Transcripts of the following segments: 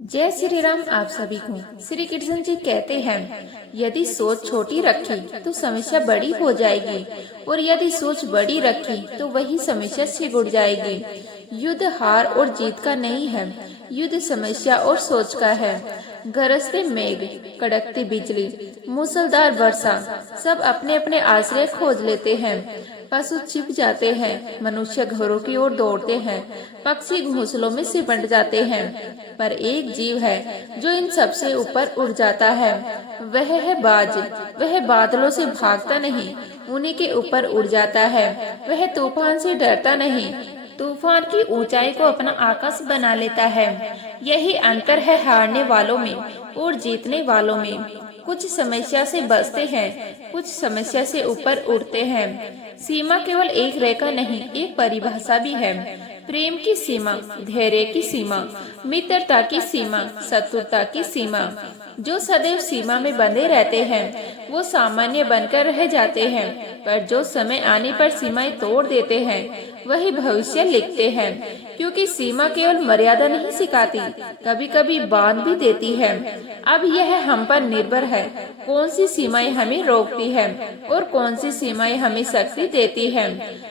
जय श्री राम। आप सभी को श्री कृष्ण जी कहते हैं, यदि सोच छोटी रखी तो समस्या बड़ी हो जाएगी और यदि सोच बड़ी रखी तो वही समस्या सिकुड़ जाएगी। युद्ध हार और जीत का नहीं है, युद्ध समस्या और सोच का है। गरजते मेघ, कड़कती बिजली, मूसलधार वर्षा, सब अपने अपने आश्रय खोज लेते हैं। पशु छिप जाते हैं, मनुष्य घरों की ओर दौड़ते हैं, पक्षी घोंसलों में सिमट जाते हैं, पर एक जीव है जो इन सबसे ऊपर उड़ जाता है। वह है बाज। वह बादलों से भागता नहीं, उन्हीं के ऊपर उड़ जाता है। वह तूफान से डरता नहीं, तूफान की ऊंचाई को अपना आकाश बना लेता है। यही अंतर है हारने वालों में और जीतने वालों में। कुछ समस्या से बचते हैं, कुछ समस्या से ऊपर उड़ते हैं। सीमा केवल एक रेखा नहीं, एक परिभाषा भी है। प्रेम की सीमा, धैर्य की सीमा, मित्रता की सीमा, शत्रुता की सीमा। जो सदैव सीमा में बंधे रहते हैं वो सामान्य बनकर रह जाते हैं, पर जो समय आने पर सीमाएं तोड़ देते हैं वही भविष्य लिखते हैं। क्योंकि सीमा केवल मर्यादा नहीं सिखाती, कभी कभी बांध भी देती है। अब यह हम पर निर्भर है, कौन सी सीमाएं हमें रोकती है और कौन सी सीमाएं हमें शक्ति देती है।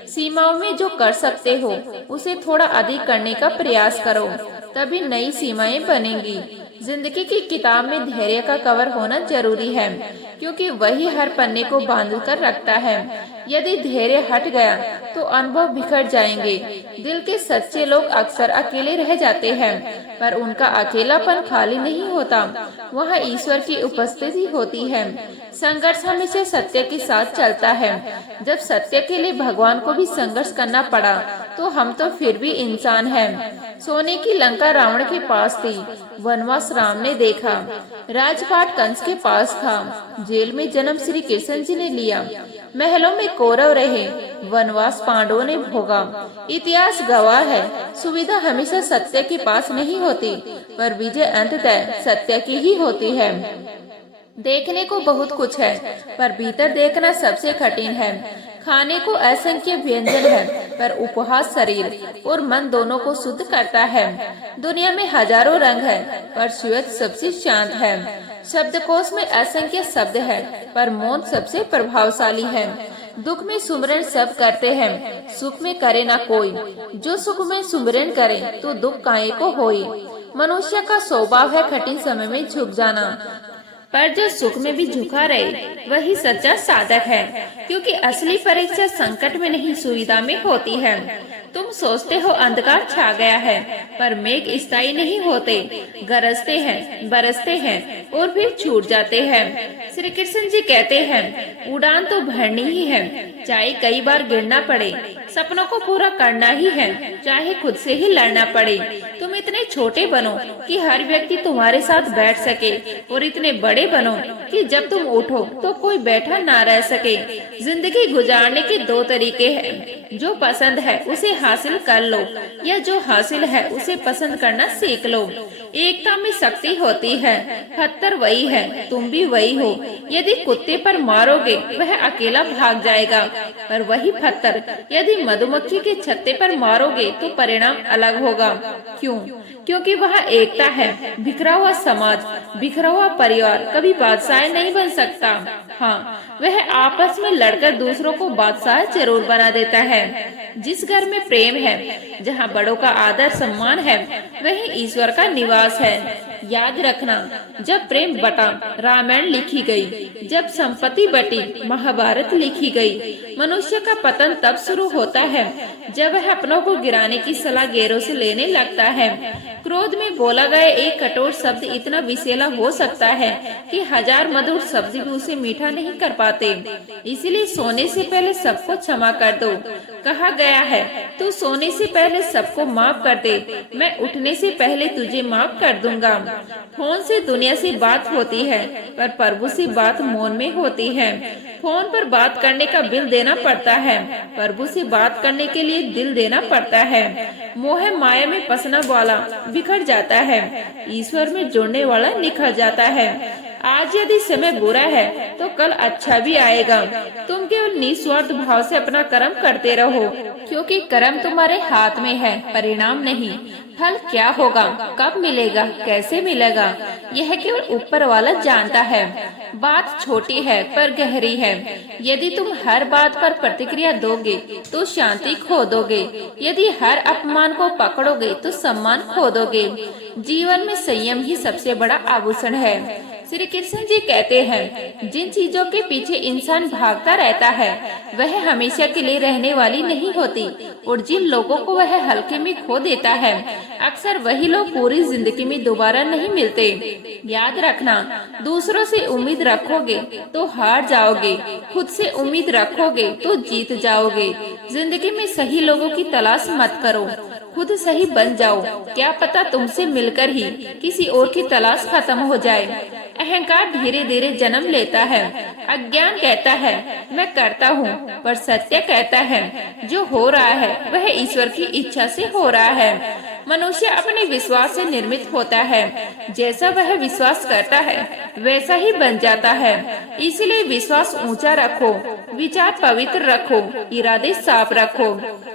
सीमाओं में जो कर सकते हो उसे थोड़ा अधिक करने का प्रयास करो, तभी नई सीमाएं बनेंगी। जिंदगी की किताब में धैर्य का कवर होना जरूरी है, क्योंकि वही हर पन्ने को बांध कर रखता है। यदि धैर्य हट गया तो अनुभव बिखर जाएंगे। दिल के सच्चे लोग अक्सर अकेले रह जाते हैं, पर उनका अकेलापन खाली नहीं होता, वहाँ ईश्वर की उपस्थिति होती है। संघर्ष हमेशा सत्य के साथ चलता है। जब सत्य के लिए भगवान को भी संघर्ष करना पड़ा तो हम तो फिर भी इंसान हैं। सोने की लंका रावण के पास थी, वनवास राम ने देखा। राजपाट कंस के पास था, जेल में जन्म श्री कृष्ण जी ने लिया। महलों में कौरव रहे, वनवास पांडवों ने भोगा। इतिहास गवाह है, सुविधा हमेशा सत्य के पास नहीं होती, पर विजय अंततः सत्य की ही होती है। देखने को बहुत कुछ है, पर भीतर देखना सबसे कठिन है। खाने को असंख्य व्यंजन है, पर उपहास शरीर और मन दोनों को शुद्ध करता है। दुनिया में हजारों रंग है, पर श्वेत सबसे शांत है। शब्दकोश में असंख्य शब्द है, पर मौन सबसे प्रभावशाली है। दुख में सुमरन सब करते हैं, सुख में करे ना कोई। जो सुख में सुमरन करे तो दुख काहे को होई। मनुष्य का स्वभाव है कठिन समय में झुक जाना, पर जो सुख में भी झुका रहे वही सच्चा साधक है। क्योंकि असली परीक्षा संकट में नहीं, सुविधा में होती है। तुम सोचते हो अंधकार छा गया है, पर मेघ स्थायी नहीं होते, गरजते हैं, बरसते हैं और फिर छूट जाते हैं। श्री कृष्ण जी कहते हैं, उड़ान तो भरनी ही है, चाहे कई बार गिरना पड़े। सपनों को पूरा करना ही है, चाहे खुद से ही लड़ना पड़े। तुम इतने छोटे बनो कि हर व्यक्ति तुम्हारे साथ बैठ सके, और इतने बड़े बनो कि जब तुम उठो तो कोई बैठा ना रह सके। जिंदगी गुजारने के दो तरीके हैं, जो पसंद है उसे हासिल कर लो, या जो हासिल है उसे पसंद करना सीख लो। एकता में शक्ति होती है। पत्थर वही है, तुम भी वही हो। यदि कुत्ते पर मारोगे वह अकेला भाग जाएगा, पर वही पत्थर यदि मधुमक्खी के छत्ते पर मारोगे तो परिणाम अलग होगा। क्यों? क्योंकि वह एकता है। बिखरा हुआ समाज, बिखरा हुआ परिवार कभी बादशाह नहीं बन सकता। हाँ, वह आपस में लड़कर दूसरों को बादशाह जरूर बना देता है। जिस घर में प्रेम है, जहाँ बड़ों का आदर सम्मान है, वही ईश्वर का निवास है। याद रखना, जब प्रेम बटा रामायण लिखी गई, जब संपत्ति बटी महाभारत लिखी गई। मनुष्य का पतन तब शुरू होता है जब वह अपनों को गिराने की सलाह गैरों से लेने लगता है। क्रोध में बोला गया एक कठोर शब्द इतना विषैला हो सकता है कि हजार मधुर शब्द भी उसे मीठा नहीं कर पाते। इसलिए सोने से पहले सबको क्षमा कर दो। कहा गया है, तू सोने से पहले सबको माफ कर दे, मैं उठने से पहले तुझे माफ कर दूंगा। फोन से दुनिया से बात होती है, पर प्रभु से बात मौन में होती है। फोन पर बात करने का बिल देना पड़ता है, प्रभु से बात करने के लिए दिल देना पड़ता है। मोह माया में फंसना वाला बिखर जाता है, ईश्वर में जुड़ने वाला निखर जाता है। आज यदि समय बुरा है तो कल अच्छा भी आएगा। तुम केवल निस्वार्थ भाव से अपना कर्म करते रहो, क्योंकि कर्म तुम्हारे हाथ में है, परिणाम नहीं। फल क्या होगा, कब मिलेगा, कैसे मिलेगा, यह केवल ऊपर वाला जानता है। बात छोटी है पर गहरी है। यदि तुम हर बात पर प्रतिक्रिया दोगे तो शांति खो दोगे। यदि हर अपमान को पकड़ोगे तो सम्मान खो दोगे। जीवन में संयम ही सबसे बड़ा आभूषण है। श्री कृष्ण जी कहते हैं, जिन चीजों के पीछे इंसान भागता रहता है वह हमेशा के लिए रहने वाली नहीं होती, और जिन लोगों को वह हल्के में खो देता है अक्सर वही लोग पूरी जिंदगी में दोबारा नहीं मिलते। याद रखना, दूसरों से उम्मीद रखोगे तो हार जाओगे, खुद से उम्मीद रखोगे तो जीत जाओगे। जिंदगी में सही लोगों की तलाश मत करो, खुद सही बन जाओ। क्या पता तुमसे मिलकर ही किसी और की तलाश खत्म हो जाए। अहंकार धीरे धीरे जन्म लेता है। अज्ञान कहता है मैं करता हूँ, पर सत्य कहता है जो हो रहा है वह ईश्वर की इच्छा से हो रहा है। मनुष्य अपने विश्वास से निर्मित होता है, जैसा वह विश्वास करता है वैसा ही बन जाता है। इसलिए विश्वास ऊंचा रखो, विचार पवित्र रखो, इरादे साफ रखो।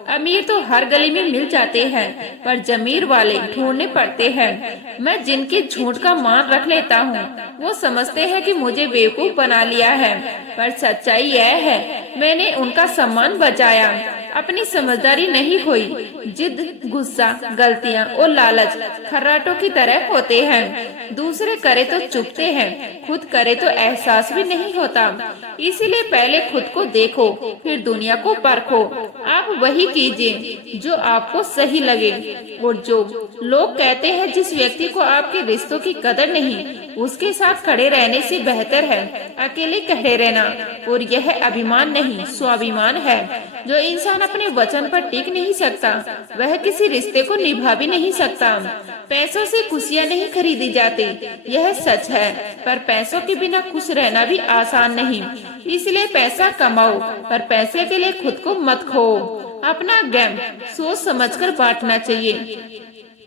अमीर तो हर गली में मिल जाते हैं, पर जमीर वाले ढूंढने पड़ते हैं। मैं जिनके झूठ का मान रख लेता हूँ वो समझते हैं कि मुझे बेवकूफ बना लिया है, पर सच्चाई यह है मैंने उनका सम्मान बचाया। अपनी समझदारी नहीं हुई। जिद, गुस्सा, गलतियाँ और लालच खर्राटों की तरह होते हैं। दूसरे करे तो चुपते हैं, खुद करे तो एहसास भी नहीं होता। इसीलिए पहले खुद को देखो, फिर दुनिया को परखो। आप वही कीजिए जो आपको सही लगे। और जो लोग कहते हैं जिस व्यक्ति को आपके रिश्तों की कदर नहीं, उसके साथ खड़े रहने से बेहतर है अकेले खड़े रहना। और यह अभिमान नहीं, स्वाभिमान है। जो इंसान अपने वचन पर टिक नहीं सकता वह किसी रिश्ते को निभा भी नहीं सकता। पैसों से खुशियाँ नहीं खरीदी जाती, यह सच है, पर पैसों के बिना खुश रहना भी आसान नहीं। इसलिए पैसा कमाओ, पर पैसे के लिए खुद को मत खो। अपना ज्ञान सोच समझकर बांटना चाहिए।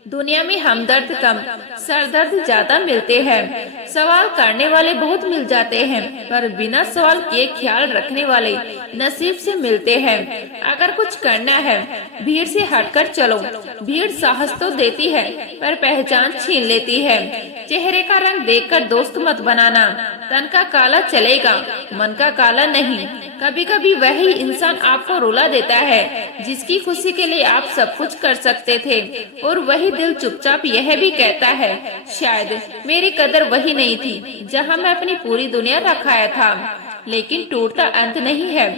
दुनिया में हमदर्द कम, सरदर्द ज्यादा मिलते हैं। सवाल करने वाले बहुत मिल जाते हैं, पर बिना सवाल किए ख्याल रखने वाले नसीब से मिलते हैं। अगर कुछ करना है भीड़ से हटकर चलो। भीड़ साहस तो देती है, पर पहचान छीन लेती है। चेहरे का रंग देखकर दोस्त मत बनाना। तन का काला चलेगा, मन का काला नहीं। कभी कभी वही इंसान आपको रुला देता है जिसकी खुशी के लिए आप सब कुछ कर सकते थे, और वही दिल चुपचाप यह भी कहता है शायद मेरी कदर वही नहीं थी जहां मैं अपनी पूरी दुनिया रखाया था। लेकिन टूटता अंत नहीं है।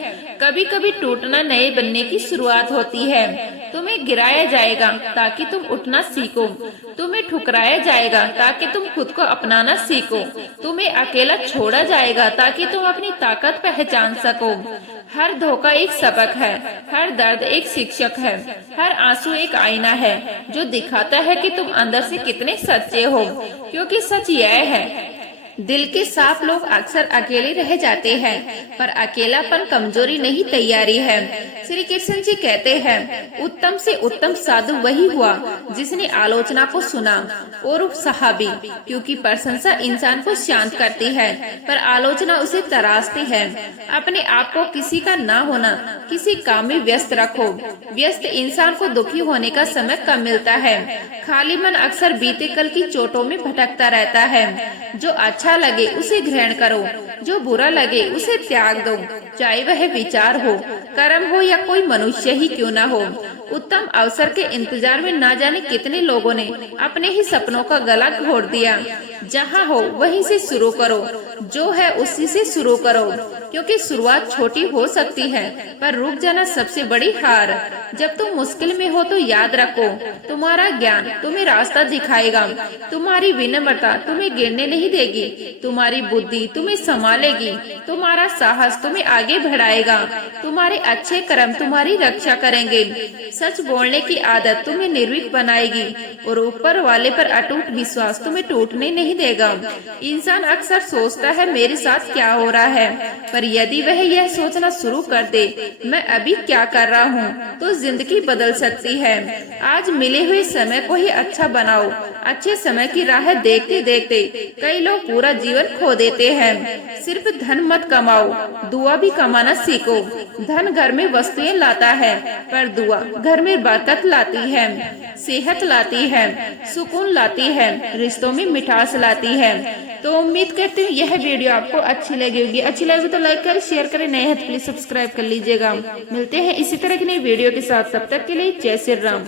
कभी कभी टूटना नए बनने की शुरुआत होती है। तुम्हें गिराया जाएगा ताकि तुम उठना सीखो। तुम्हें ठुकराया जाएगा ताकि तुम खुद को अपनाना सीखो। तुम्हें अकेला छोड़ा जाएगा ताकि तुम अपनी ताकत पहचान सको। हर धोखा एक सबक है, हर दर्द एक शिक्षक है, हर आंसू एक आईना है जो दिखाता है कि तुम अंदर से कितने सच्चे हो। क्योंकि सच यह है, दिल के साफ लोग अक्सर अकेले रह जाते हैं, पर अकेलापन कमजोरी नहीं, तैयारी है। श्री कृष्ण जी कहते हैं, उत्तम से उत्तम साधु वही हुआ जिसने आलोचना को सुना और सहा भी, क्योंकि प्रशंसा इंसान को शांत करती है, पर आलोचना उसे तराशती है। अपने आप को किसी का ना होना, किसी काम में व्यस्त रखो। व्यस्त इंसान को दुखी होने का समय कम मिलता है। खाली मन अक्सर बीते कल की चोटों में भटकता रहता है। जो अच्छा लगे उसे ग्रहण करो, जो बुरा लगे उसे त्याग दो, चाहे वह विचार हो, कर्म हो या कोई मनुष्य ही क्यों ना हो। उत्तम अवसर के इंतजार में ना जाने कितने लोगों ने अपने ही सपनों का गला घोट दिया। जहाँ हो वहीं से शुरू करो, जो है उसी से शुरू करो, क्योंकि शुरुआत छोटी हो सकती है पर रुक जाना सबसे बड़ी हार। जब तुम मुश्किल में हो तो याद रखो, तुम्हारा ज्ञान तुम्हें रास्ता दिखाएगा। तुम्हारी विनम्रता तुम्हें गिरने नहीं देगी, तुम्हारी बुद्धि तुम्हें संभालेगी, तुम्हारा साहस तुम्हें आगे बढ़ाएगा, तुम्हारे अच्छे कर्म तुम्हारी रक्षा करेंगे। सच बोलने की आदत तुम्हें निर्भीक बनाएगी और ऊपर वाले पर अटूट विश्वास तुम्हें टूटने नहीं देगा। इंसान अक्सर सोचता सोचता है मेरे साथ क्या हो रहा है, पर यदि वह यह सोचना शुरू कर दे मैं अभी क्या कर रहा हूँ, तो जिंदगी बदल सकती है। आज मिले हुए समय को ही अच्छा बनाओ। अच्छे समय की राह देखते देखते कई लोग पूरा जीवन खो देते हैं। सिर्फ धन मत कमाओ, दुआ भी कमाना सीखो। धन घर में वस्तुएं लाता है, पर दुआ घर में बरकत लाती है, सेहत लाती है, सुकून लाती है, रिश्तों में मिठास लाती है। तो उम्मीद करती हूँ यह वीडियो आपको अच्छी लगी होगी। अच्छी लगी तो लाइक करें, शेयर करें, नए हैं तो प्लीज सब्सक्राइब कर लीजिएगा। मिलते हैं इसी तरह की नई वीडियो के साथ, तब तक के लिए जय श्री राम।